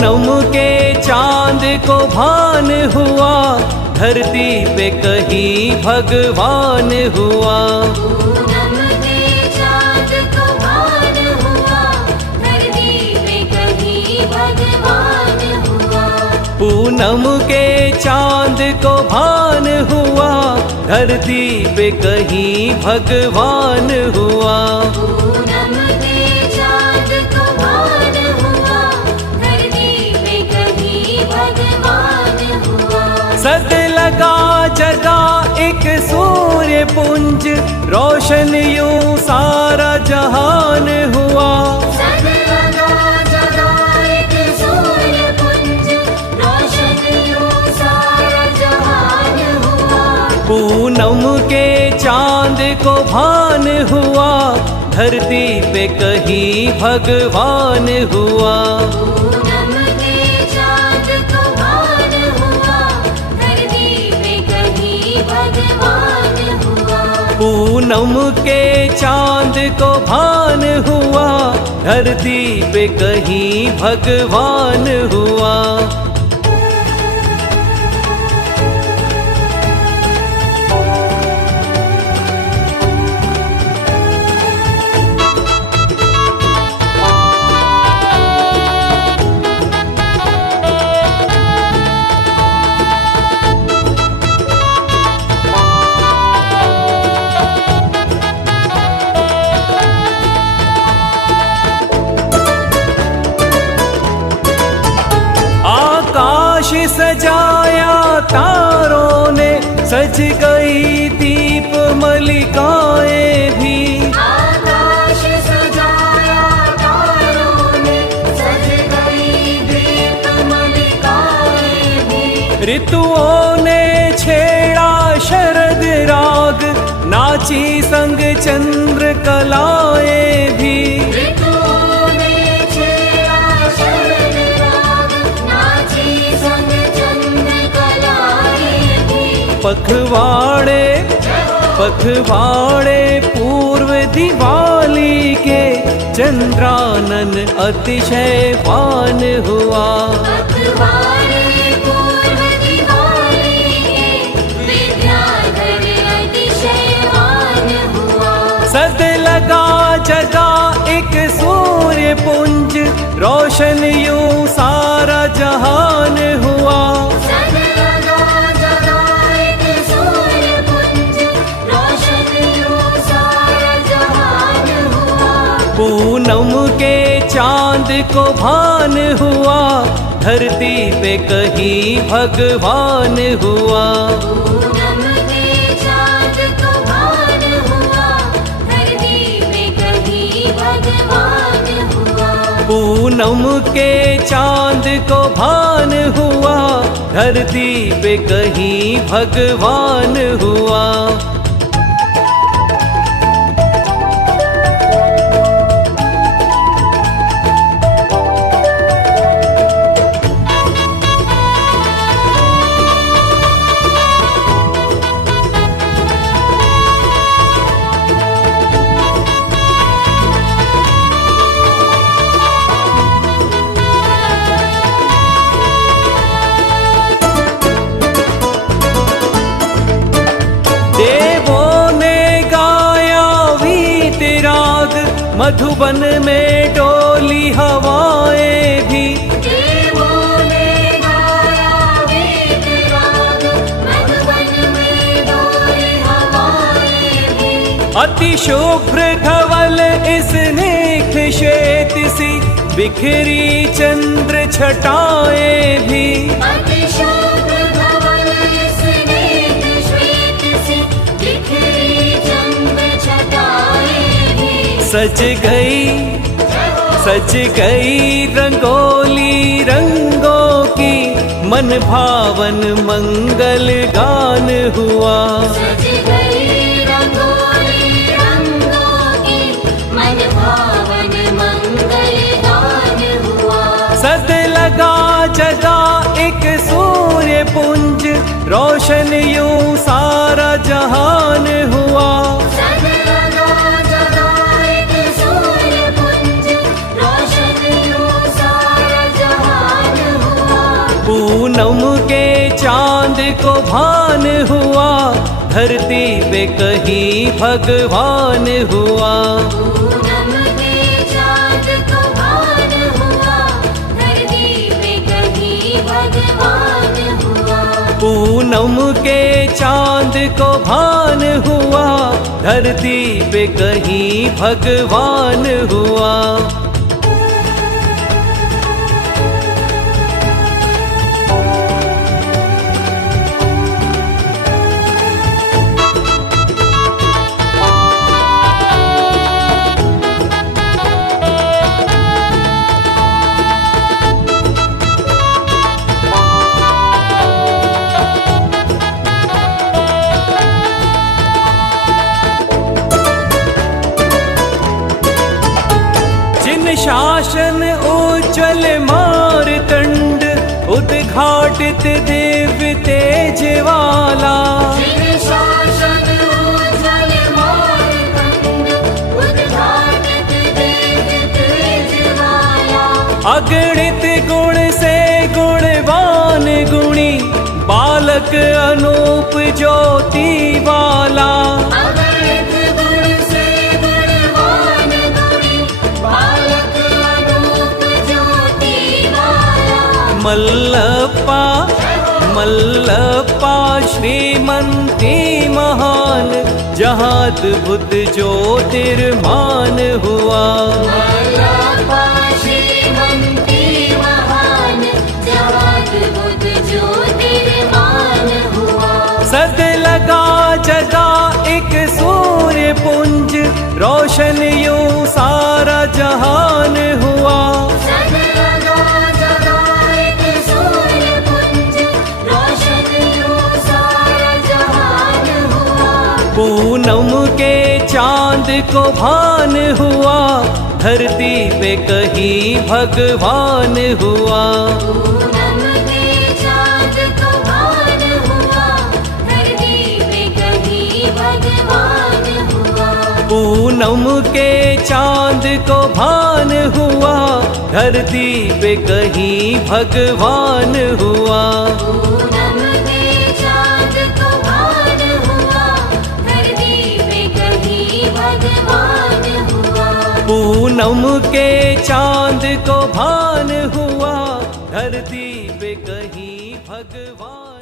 पूनम के चांद को भान हुआ, धरती पे कहीं भगवान हुआ। पूनम के चांद को भान हुआ, धरती पे कहीं भगवान हुआ। पूनम के चांद को भान हुआ, धरती पे कहीं भगवान हुआ। पूनम के चांद को भान हुआ, धरती पे कहीं भगवान हुआ। सद लगा जगा एक सूर्य पुंज, रोशन यूं सारा जहान हुआ। सद लगा जगा एक सूर्य पुंज, रोशन यूं सारा जहान हुआ। पूनम के चांद को भान हुआ, धरती पे कहीं भगवान हुआ। पूनम के चांद को भान हुआ, धरती पे कहीं भगवान हुआ। पूनम के चांद को भान हुआ, धरती पे कहीं भगवान हुआ। आकाश सजाया तारों ने, सज गई दीप मलिकाएं भी। आकाश सजाया तारों ने, सज गई दीप मलिकाएं भी। ऋतुओं ने छेड़ा शरद राग, नाची संग चंद्र कलाएं भी। ऋतुओं ने छेड़ा शरद राग, नाची संग चंद्र कलाएं भी। पखवाड़े पखवाड़े पूर्व दिवाली के, चंद्रानन अतिशयवान हुआ। पखवाड़े पूर्व दिवाली के, विद्याधर अतिशयवान हुआ। सद लगा जगा एक सूर्य पुंज, रोशन यूं सारा जहान हुआ। सद लगा जगा एक सूर्य पुंज, रोशन यूं सारा जहान हुआ। पूनम के चांद को भान हुआ, धरती पे कहीं भगवान हुआ। पूनम के चांद को भान हुआ, धरती पे कहीं भगवान हुआ। पूनम के चांद को भान हुआ, धरती पे कहीं भगवान हुआ। देवों ने गाया वीतराग, मधुबन में डोली हवाएं भी। देवों ने गाया वीतराग, मधुबन में डोली हवाएं भी। अति शुभ्र धवल इस नेक श्वेत सी, बिखरी चंद्र छटाएं भी। अति शुभ्र धवल इस नेक श्वेत सी, बिखरी चंद्र छटाएं भी। सज गई रंगोली रंगों की, मन भावन मंगल गान हुआ। सज गई रंगोली रंगों की, मन भावन मंगल गान हुआ। सद लगा जगा एक सूर्य पुंज, रोशन यूं सारा जहान हुआ। सद लगा जगा एक सूर्य पुंज, रोशन यूं सारा जहान पूनम के चांद को भान हुआ, धरती पे कहीं भगवान हुआ। पूनम के चाँद को भान हुआ, धरती पे कहीं भगवान हुआ। पूनम के चांद को भान हुआ, धरती पे कहीं भगवान हुआ। शासन उज्ज्वल मारतंड, उद्घाटित दिव्य तेज वाला। शासन उज्ज्वल मारतंड, उद्घाटित दिव्य तेज वाला। अगणित गुण से गुणवान गुणी, बालक अनूप ज्योति वाला। मल्लप्पा मल्लप्पा श्रीमंती महान, जहाँ अद्भुत ज्योतिर्मान हुआ। मल्लप्पा श्रीमंती महान, जहाँ अद्भुत ज्योतिर्मान हुआ। सद लगा जगा एक सूर्य पुंज, रोशन यूं सारा जहान हुआ। पूनम के चांद को भान हुआ, धरती पे कहीं भगवान हुआ। पूनम के चाँद को भान हुआ, धरती पे कहीं भगवान हुआ। पूनम के चांद को भान हुआ, धरती पे कहीं भगवान हुआ। पूनम के चाँद को भान हुआ, धरती पे कहीं भगवान हुआ। पूनम के चांद को भान हुआ, धरती पे कहीं भगवान